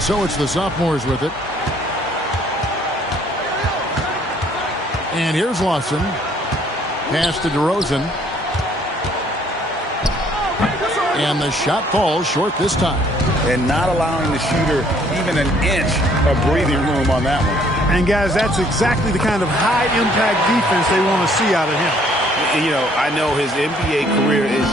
And so it's the sophomores with it. And here's Lawson. Pass to DeRozan. And the shot falls short this time. And not allowing the shooter even an inch of breathing room on that one. And, guys, that's exactly the kind of high-impact defense they want to see out of him. You know, I know his NBA career is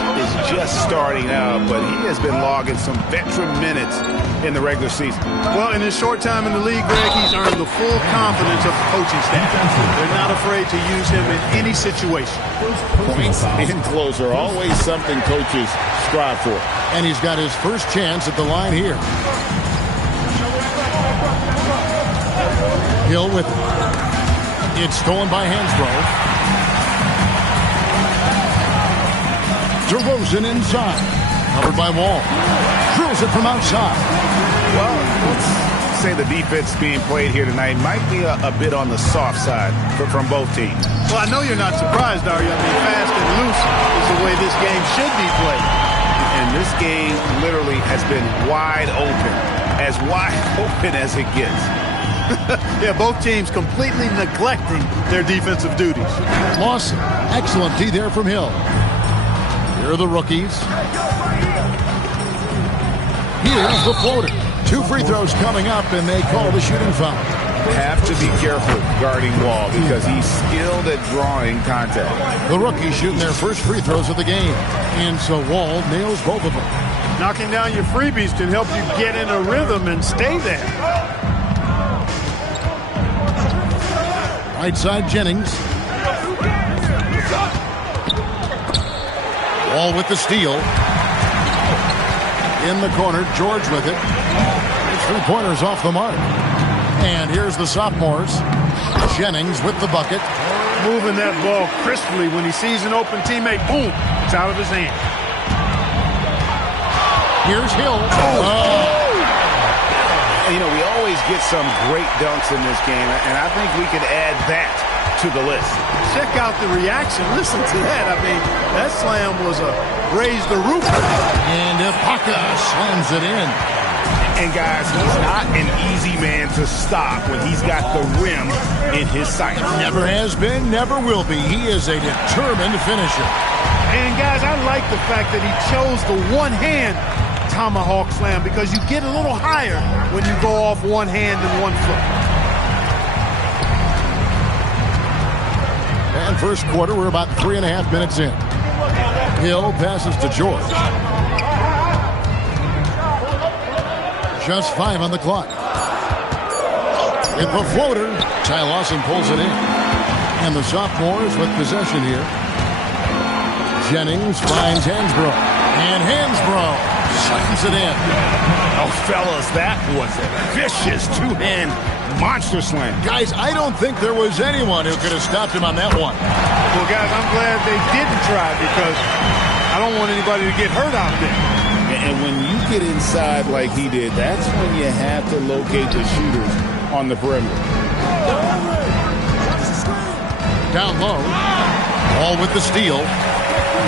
just starting out, but he has been logging some veteran minutes in the regular season. Well, in his short time in the league, Greg, he's earned the full confidence of the coaching staff. They're not afraid to use him in any situation. Points in close are always something coaches strive for. And he's got his first chance at the line here. Hill with it. It's stolen by Hansbrough. DeRozan inside. Covered by Wall. Drills it from outside. Well, let's say the defense being played here tonight might be a bit on the soft side from both teams. Well, I know you're not surprised, are you? I mean, fast and loose is the way this game should be played. And this game literally has been wide open as it gets. Yeah, both teams completely neglecting their defensive duties. Lawson, excellent D there from Hill. Here are the rookies. Here's the floater. 2 free throws coming up, and they call the shooting foul. Have to be careful guarding Wall because he's skilled at drawing contact. The rookies shooting their first free throws of the game. And so Wall nails both of them. Knocking down your freebies can help you get in a rhythm and stay there. Right side, Jennings. Wall with the steal. In the corner, George with it. 3-pointers off the mark. And here's the sophomores. Jennings with the bucket. Moving that ball crisply when he sees an open teammate. Boom! It's out of his hand. Here's Hill. You know, we always get some great dunks in this game, and I think we could add that to the list. Check out the reaction. Listen to that. I mean, that slam was a raise the roof. And Ibaka slams it in. And, guys, he's not an easy man to stop when he's got the rim in his sight. Never has been, never will be. He is a determined finisher. And, guys, I like the fact that he chose the one-hand tomahawk slam because you get a little higher when you go off one hand and one foot. And first quarter, we're about 3.5 minutes in. Hill passes to George. Just 5 on the clock. With the floater, Ty Lawson pulls it in. And the sophomores with possession here. Jennings finds Hansbrough. And Hansbrough slams it in. Oh, fellas, that was a vicious two-hand monster slam. Guys, I don't think there was anyone who could have stopped him on that one. Well, guys, I'm glad they didn't try because I don't want anybody to get hurt out there. And when you get inside like he did, that's when you have to locate the shooters on the perimeter. Down low. All with the steal.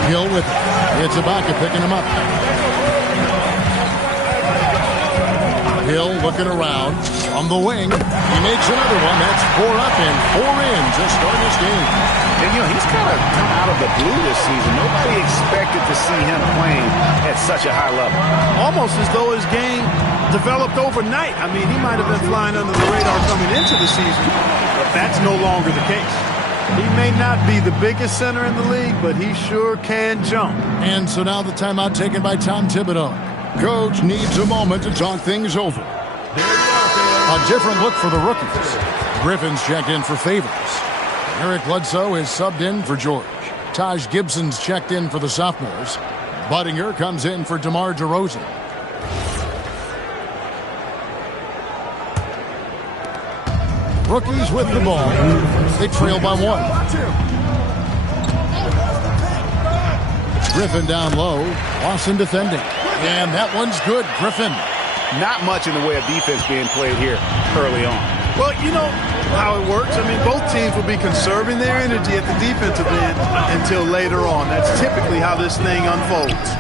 Hill with it. It's Ibaka picking him up. Hill looking around on the wing. He makes another one. That's 4 up and 4 in to start this game. And, you know, he's kind of come out of the blue this season. Nobody expected to see him playing at such a high level. Almost as though his game developed overnight. I mean, he might have been flying under the radar coming into the season, but that's no longer the case. He may not be the biggest center in the league, but he sure can jump. And so now the timeout taken by Tom Thibodeau. Coach needs a moment to talk things over. A different look for the rookies. Griffin's checked in for Favors. Eric Bledsoe is subbed in for George. Taj Gibson's checked in for the sophomores. Budinger comes in for DeMar DeRozan. Rookies with the ball. They trail by 1. Griffin down low. Lawson defending. And that one's good. Griffin. Not much in the way of defense being played here early on. Well, you know how it works. I mean, both teams will be conserving their energy at the defensive end until later on. That's typically how this thing unfolds.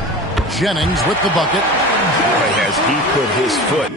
Jennings with the bucket. Boy, has he put his foot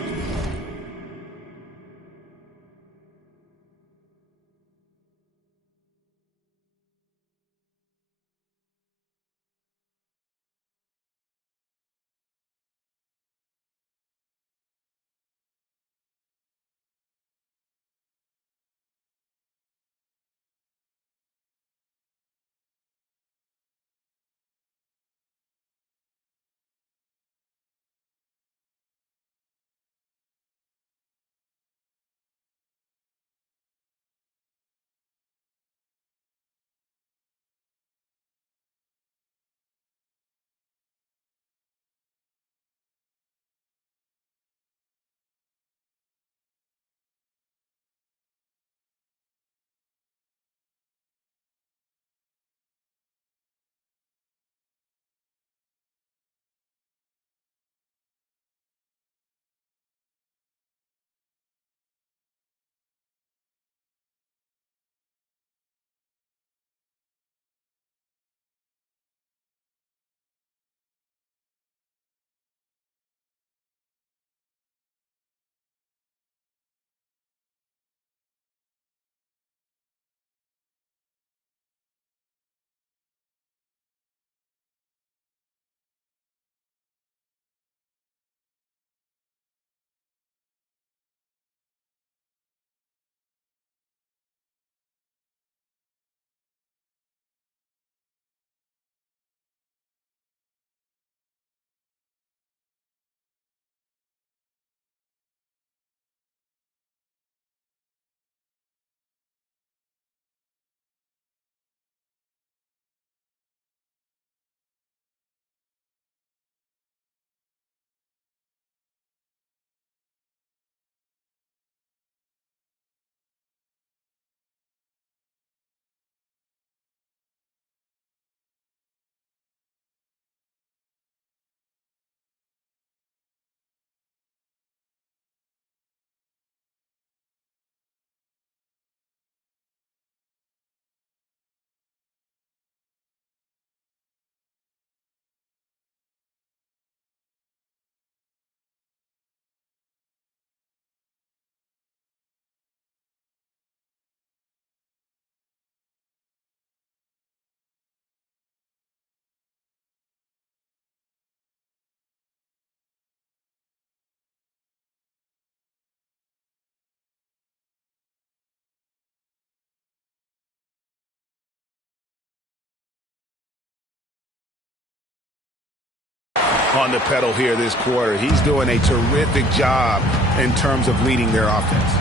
on the pedal here this quarter. He's doing a terrific job in terms of leading their offense.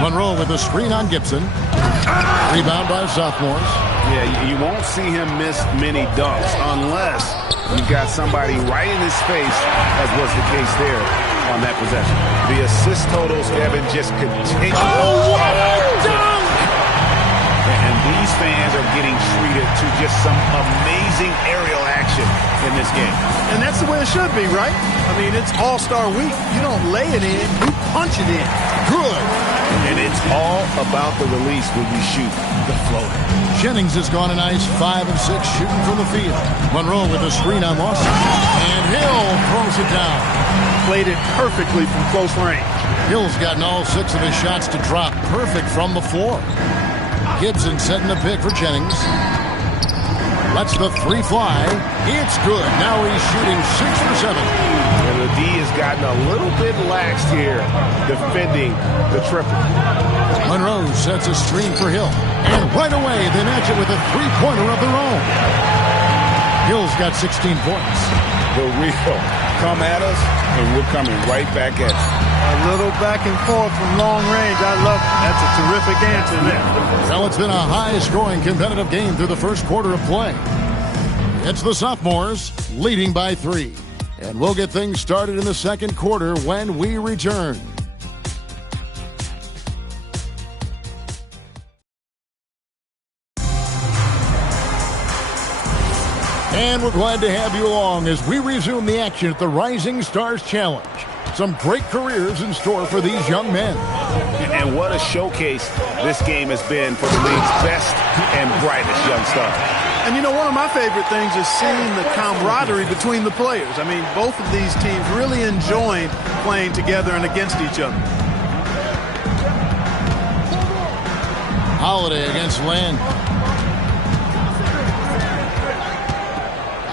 Monroe with a screen on Gibson. Rebound by Sophomore. Yeah, you won't see him miss many dunks unless you've got somebody right in his face, as was the case there on that possession. The assist totals, Evan, just continue. Oh, what a dunk! And these fans are getting treated to just some amazing aerial action in this game. And that's the way it should be, right? I mean, it's All-Star Week. You don't lay it in, you punch it in. Good. And it's all about the release when you shoot the floater. Jennings has gone a nice 5 of 6 shooting from the field. Monroe with a screen on Lawson. And Hill throws it down. Played it perfectly from close range. Hill's gotten all 6 of his shots to drop perfect from the floor. Gibson setting the pick for Jennings. Lets the 3 fly. It's good. Now he's shooting 6 for 7. And the D has gotten a little bit laxed here defending the triple. Monroe sets a screen for Hill. And right away, they match it with a 3-pointer of their own. Hill's got 16 points. The real come at us, and we're coming right back at you. A little back and forth from long range. I love it. That's a terrific answer there. Well, it's been a high-scoring competitive game through the first quarter of play. It's the Sophomores leading by 3. And we'll get things started in the second quarter when we return. And we're glad to have you along as we resume the action at the Rising Stars Challenge. Some great careers in store for these young men. And what a showcase this game has been for the league's best and brightest young stars. And you know, one of my favorite things is seeing the camaraderie between the players. I mean, both of these teams really enjoying playing together and against each other. Holiday against Land.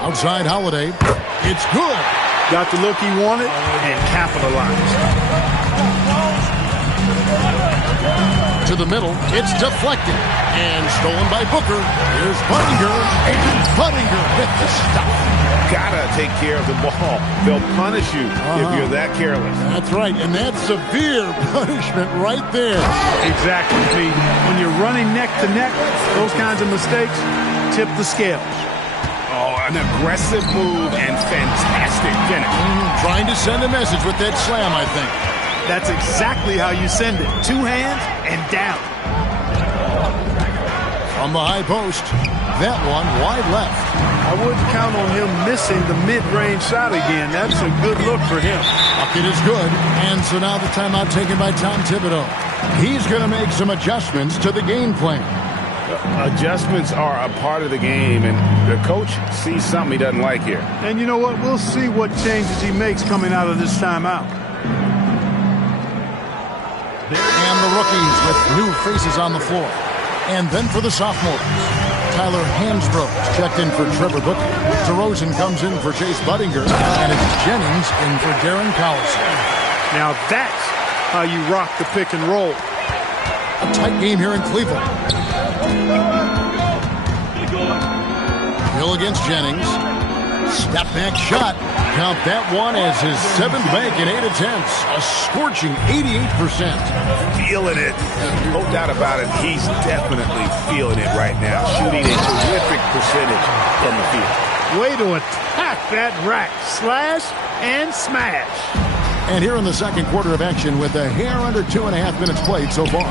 Outside Holiday. It's good. Got the look he wanted and capitalized. To the middle. It's deflected. And stolen by Booker. Here's Buttinger. And Buttinger with the stuff. Gotta take care of the ball. They'll punish you if you're that careless. That's right. And that's severe punishment right there. Exactly. I mean, when you're running neck to neck, those kinds of mistakes tip the scales. Oh, an aggressive move and fantastic finish. Trying to send a message with that slam, I think. That's exactly how you send it. 2 hands and down. From the high post. That one wide left. I wouldn't count on him missing the mid-range shot again. That's a good look for him. Bucket is good. And so now the timeout taken by Tom Thibodeau. He's going to make some adjustments to the game plan. Adjustments are a part of the game, and the coach sees something he doesn't like here. And you know what? We'll see what changes he makes coming out of this timeout. And the rookies with new faces on the floor. And then for the sophomores, Tyler Hansbrough checked in for Trevor Booker. DeRozan comes in for Chase Buttinger. And it's Jennings in for Darren Collison. Now that's how you rock the pick and roll. A tight game here in Cleveland. Hill against Jennings. Step back shot. Count that one as his 7th bank in 8 attempts. A scorching 88%. Feeling it. No doubt about it. He's definitely feeling it right now. Shooting a terrific percentage from the field. Way to attack that rack. Slash and smash. And here in the second quarter of action with a hair under 2.5 minutes played so far.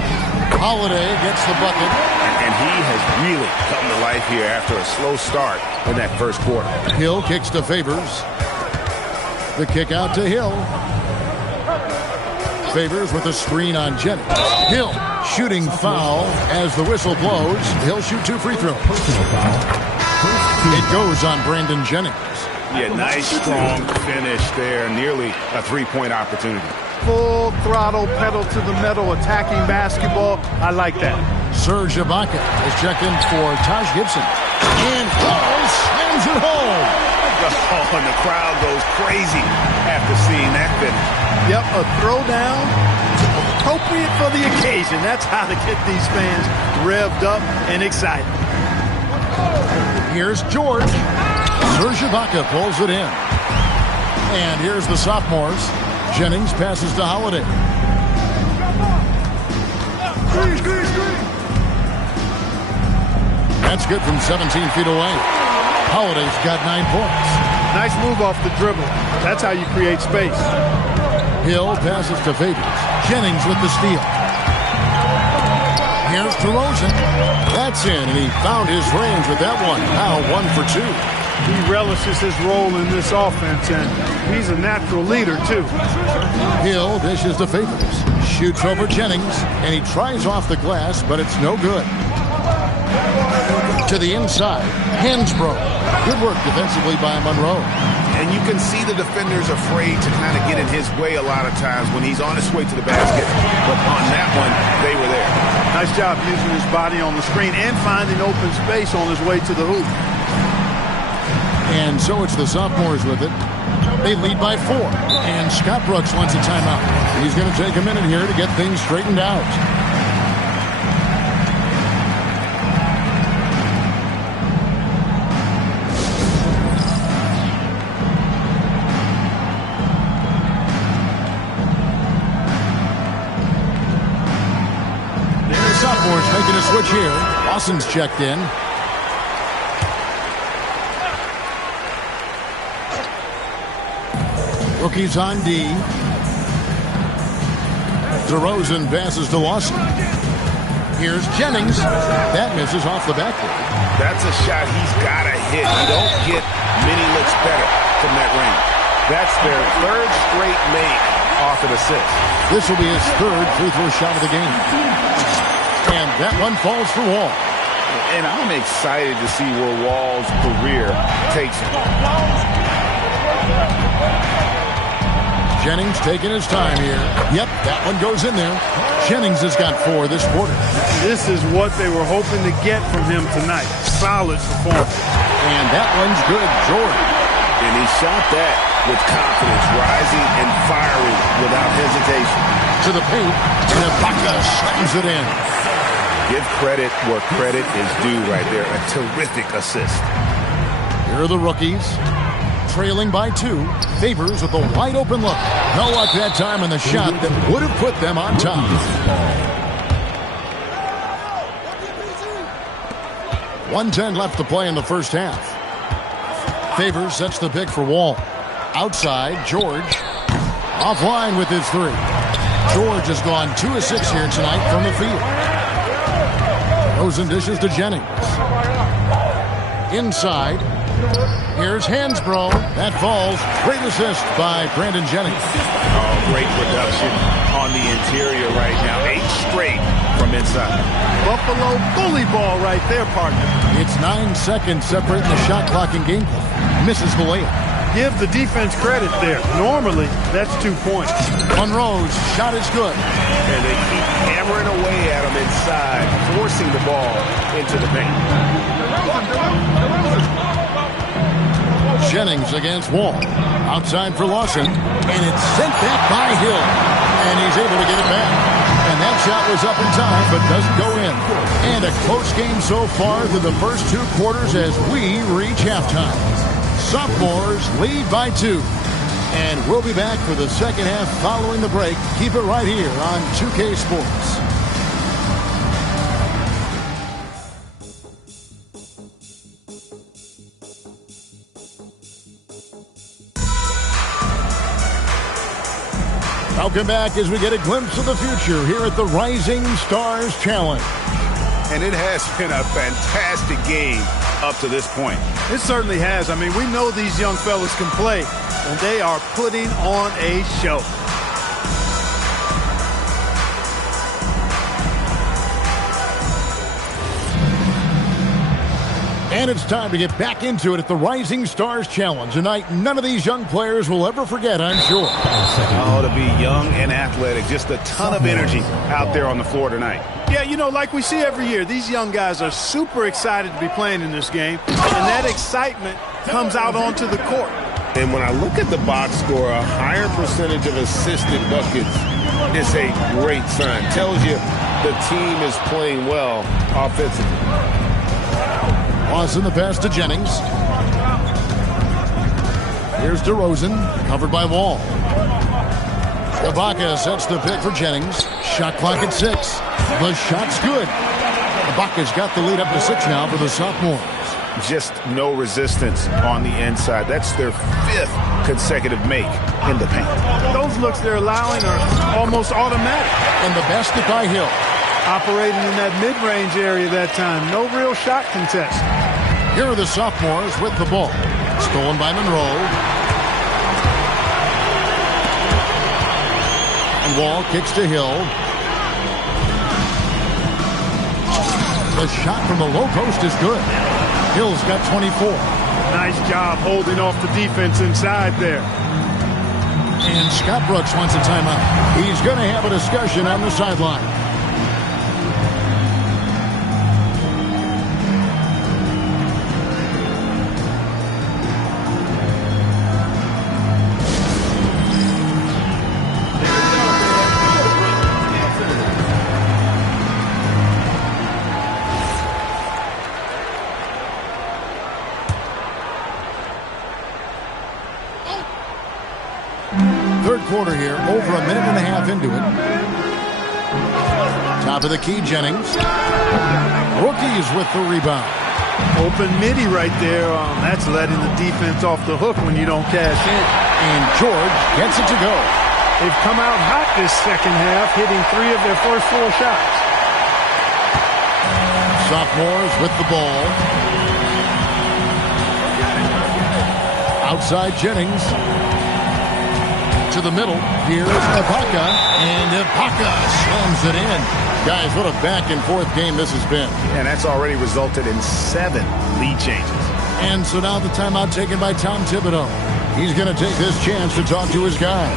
Holiday gets the bucket. And he has really come to life here after a slow start in that first quarter. Hill kicks to Favors. The kick out to Hill. Favors with a screen on Jennings. Hill shooting foul as the whistle blows. He'll shoot 2 free throws. It goes on Brandon Jennings. Yeah, nice, strong finish there. Nearly a 3-point opportunity. Full throttle, pedal to the metal, attacking basketball. I like that. Serge Ibaka is checked in for Taj Gibson. And slams it home. Oh, and the crowd goes crazy after seeing that finish. Yep, a throwdown appropriate for the occasion. That's how to get these fans revved up and excited. Here's George. Serge Ibaka pulls it in. And here's the sophomores. Jennings passes to Holiday. That's good from 17 feet away. Holiday's got 9 points. Nice move off the dribble. That's how you create space. Hill passes to Favors. Jennings with the steal. Here's DeRozan. That's in, and he found his range with that one. Now 1 for 2. He relishes his role in this offense, and he's a natural leader, too. Hill dishes to Favors. Shoots over Jennings, and he tries off the glass, but it's no good. To the inside. Hansbrough. Good work defensively by Monroe. And you can see the defenders afraid to kind of get in his way a lot of times when he's on his way to the basket. But on that one, they were there. Nice job using his body on the screen and finding open space on his way to the hoop. And so it's the sophomores with it. They lead by 4. And Scott Brooks wants a timeout. He's going to take a minute here to get things straightened out. The sophomores making a switch here. Lawson's checked in. Rookies on D. DeRozan passes to Lawson. Here's Jennings. That misses off the backboard. That's a shot he's got to hit. You don't get many looks better from that range. That's their 3rd straight make off an assist. This will be his 3rd free throw shot of the game. And that one falls for Wall. And I'm excited to see where Wall's career takes him. Jennings taking his time here. Yep, that one goes in there. Jennings has got 4 this quarter. This is what they were hoping to get from him tonight. Solid performance. And that one's good, George. And he shot that with confidence, rising and firing without hesitation. To the paint, and Ibaka slams it in. Give credit where credit is due right there. A terrific assist. Here are the rookies. Trailing by 2. Favors with a wide open look. No luck that time on the shot that would have put them on top. .110 left to play in the first half. Favors sets the pick for Wall. Outside, George. Offline with his 3. George has gone 2 of 6 here tonight from the field. DeRozan dishes to Jennings. Inside. Here's Hansbrough. That falls. Great assist by Brandon Jennings. Oh, great production on the interior right now. 8 straight from inside. Buffalo bully ball right there, partner. It's 9 seconds separating the shot clock and game clock. Misses the layup. Give the defense credit there. Normally, that's 2 points. Monroe's shot is good. And they keep hammering away at him inside, forcing the ball into the paint. Jennings against Wall. Outside for Lawson. And it's sent back by Hill. And he's able to get it back. And that shot was up in time, but doesn't go in. And a close game so far through the first 2 quarters as we reach halftime. Sophomores lead by 2. And we'll be back for the second half following the break. Keep it right here on 2K Sports. Welcome back as we get a glimpse of the future here at the Rising Stars Challenge. And it has been a fantastic game up to this point. It certainly has. I mean, we know these young fellas can play, and they are putting on a show. And it's time to get back into it at the Rising Stars Challenge. Tonight, none of these young players will ever forget, I'm sure. Oh, to be young and athletic. Just a ton of energy out there on the floor tonight. Yeah, you know, like we see every year, these young guys are super excited to be playing in this game. And that excitement comes out onto the court. And when I look at the box score, a higher percentage of assisted buckets is a great sign. Tells you the team is playing well offensively. Lawson the pass to Jennings. Here's DeRozan, covered by Wall. Ibaka sets the pick for Jennings. Shot clock at 6. The shot's good. Ibaka's got the lead up to 6 now for the sophomore. Just no resistance on the inside. That's their 5th consecutive make in the paint. Those looks they're allowing are almost automatic. And the basket by Hill. Operating in that mid-range area that time. No real shot contest. Here are the sophomores with the ball. Stolen by Monroe. And Wall kicks to Hill. The shot from the low post is good. Hill's got 24. Nice job holding off the defense inside there. And Scott Brooks wants a timeout. He's going to have a discussion on the sideline. Quarter here, over a minute and a half into it. Top of the key, Jennings. Rookies with the rebound. Open midi right there. That's letting the defense off the hook when you don't cash in. And George gets it to go. They've come out hot this second half, hitting 3 of their first 4 shots. Sophomores with the ball. Outside Jennings. To the middle, here's Ibaka, and Ibaka slams it in. Guys, what a back-and-forth game this has been. And that's already resulted in 7 lead changes. And so now the timeout taken by Tom Thibodeau. He's going to take this chance to talk to his guys.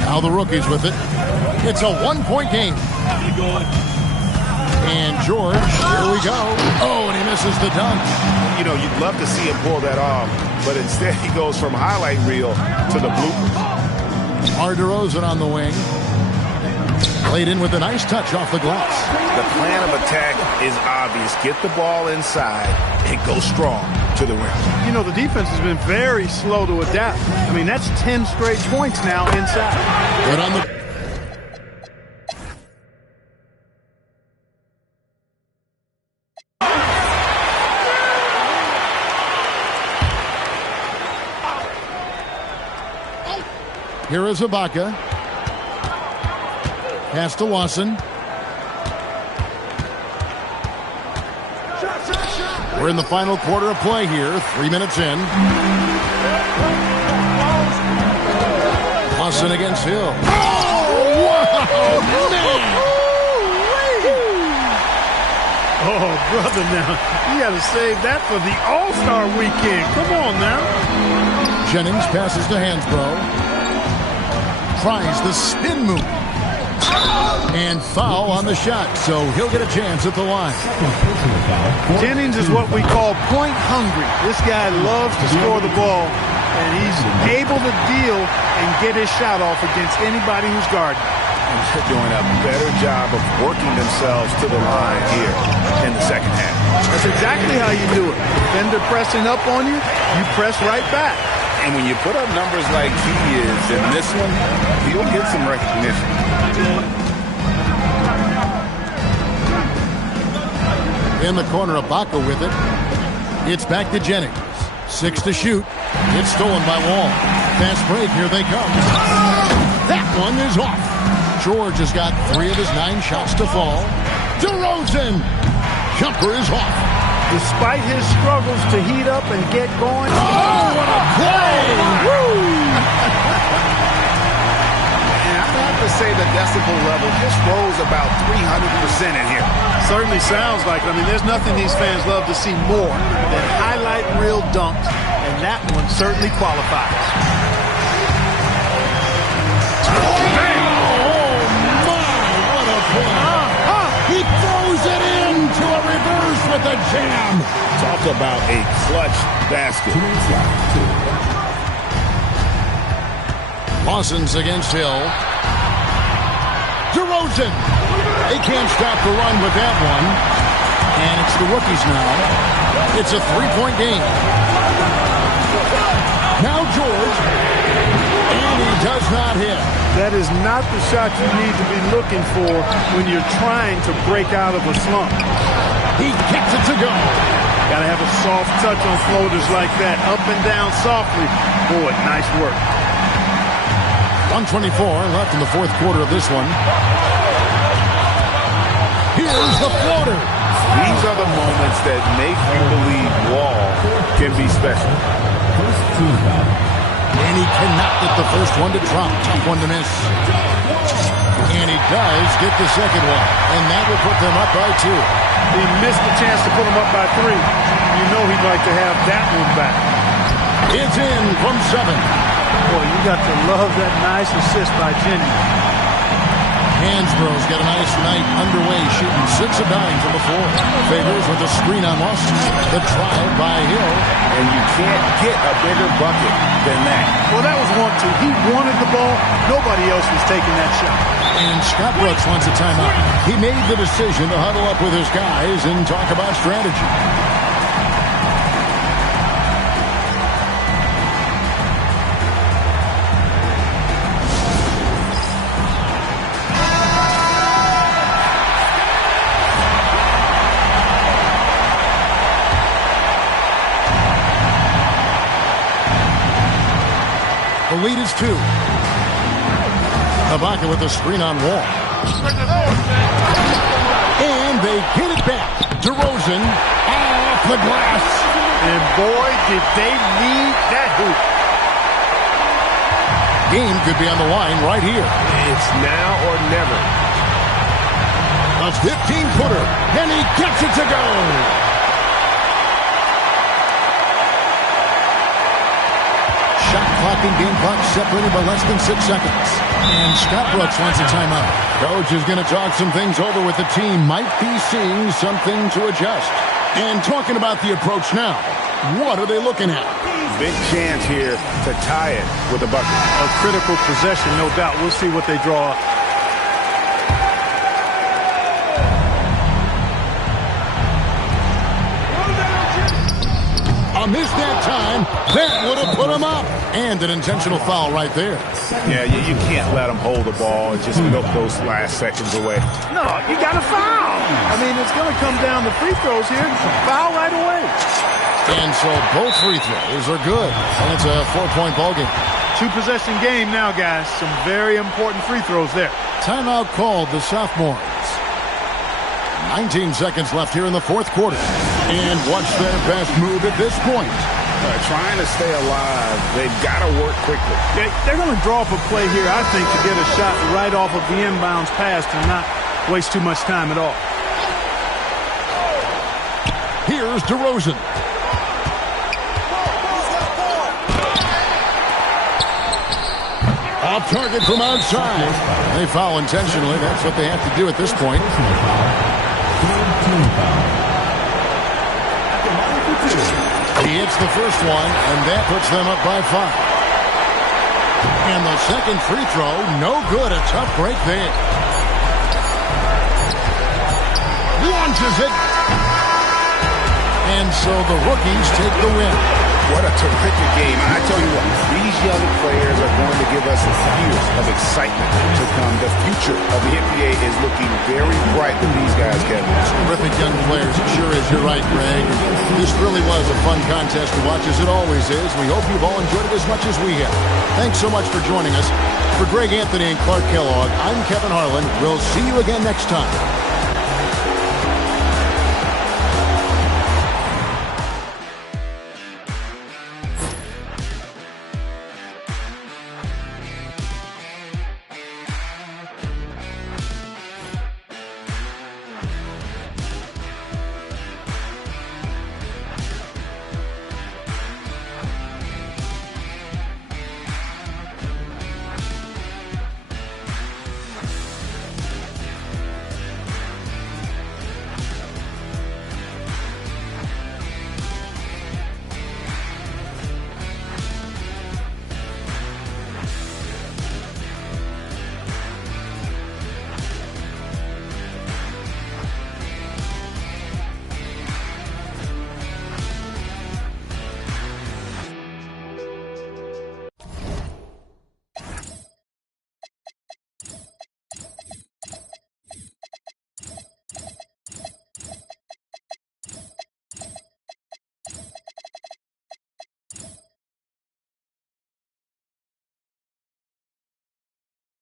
Now the rookies with it. It's a 1-point game. And George, here we go. Oh, and he misses the dunk. You know, you'd love to see him pull that off, but instead he goes from highlight reel to the bloopers. DeRozan on the wing. Played in with a nice touch off the glass. The plan of attack is obvious. Get the ball inside and go strong to the rim. You know, the defense has been very slow to adapt. I mean, that's 10 straight points now inside. Good on the... Here is Ibaka. Pass to Watson. We're in the final quarter of play here. 3 minutes in. Watson against Hill. Oh, wow, man! Oh, brother, now. You got to save that for the All-Star weekend. Come on, now. Jennings passes to Hansbrough. Tries the spin move. And foul on the shot, so he'll get a chance at the line. Jennings is what we call point hungry. This guy loves to score the ball, and he's able to deal and get his shot off against anybody who's guarding. And they're doing a better job of working themselves to the line here in the second half. That's exactly how you do it. Defender pressing up on you, you press right back. And when you put up numbers like he is in this one, he'll get some recognition. In the corner, Ibaka with it. It's back to Jennings. 6 to shoot. It's stolen by Wall. Fast break, here they come. That one is off. George has got 3 of his 9 shots to fall. DeRozan! Jumper is off. Despite his struggles to heat up and get going. Oh, what a play! Woo! And I have to say the decibel level just rose about 300% in here. Certainly sounds like it. I mean, there's nothing these fans love to see more than highlight reel dunks, and that one certainly qualifies. Oh, my, what a play. He throws it into a reverse with a jam. Talk about a clutch basket. Lawson's against Hill. DeRozan. They can't stop the run with that one. And it's the rookies now. It's a three-point game. Now George. And he does not hit. That is not the shot you need to be looking for when you're trying to break out of a slump. He gets it to go. Got to have a soft touch on floaters like that. Up and down softly. Boy, nice work. 1:24 left in the fourth quarter of this one. Here's the floater. These are the moments that make you believe Wall can be special. And he cannot get the first one to drop. Tough one to miss. And he does get the second one. And that will put them up by 2. He missed the chance to put them up by 3. You know he'd like to have that one back. It's in from 7. Boy, you got to love that nice assist by Jennings. Hansborough's got a nice night underway, shooting 6 of 9 from the floor. Favors with a screen on Lawson. The drive by Hill. And you can't get a bigger bucket than that. Well, that was 1-2. He wanted the ball. Nobody else was taking that shot. And Scott Brooks wants a timeout. He made the decision to huddle up with his guys and talk about strategy. The lead is 2. Ibaka with the screen on Wall. And they get it back. DeRozan off the glass. And boy, did they need that hoop. Game could be on the line right here. It's now or never. A 15-footer. And he gets it to go. Shot clock and game clock separated by less than 6 seconds. And Scott Brooks wants a timeout. Coach is going to talk some things over with the team. Might be seeing something to adjust. And talking about the approach now. What are they looking at? Big chance here to tie it with a bucket. A critical possession, no doubt. We'll see what they draw up. Missed that time. That would have put him up. And an intentional foul right there. Yeah, you can't let him hold the ball and just milk those last seconds away. No, you got to foul. I mean, it's going to come down to free throws here. Foul right away. And so both free throws are good. And it's a 4-point ball game. 2-possession game now, guys. Some very important free throws there. Timeout called the Sophomores. 19 seconds left here in the fourth quarter. And what's their best move at this point? Trying to stay alive. They've got to work quickly. They're going to draw up a play here, I think, to get a shot right off of the inbounds pass and not waste too much time at all. Here's DeRozan. Off target from outside. They foul intentionally. That's what they have to do at this point. He hits the first one, and that puts them up by 5. And the second free throw, no good. A tough break there. Launches it. And so the rookies take the win. What a terrific game. I tell you what, these young players are going to give us years of excitement to come. The future of the NBA is looking very bright with these guys, Kevin. Terrific young players. It sure is. You're right, Greg. This really was a fun contest to watch, as it always is. We hope you've all enjoyed it as much as we have. Thanks so much for joining us. For Greg Anthony and Clark Kellogg, I'm Kevin Harlan. We'll see you again next time.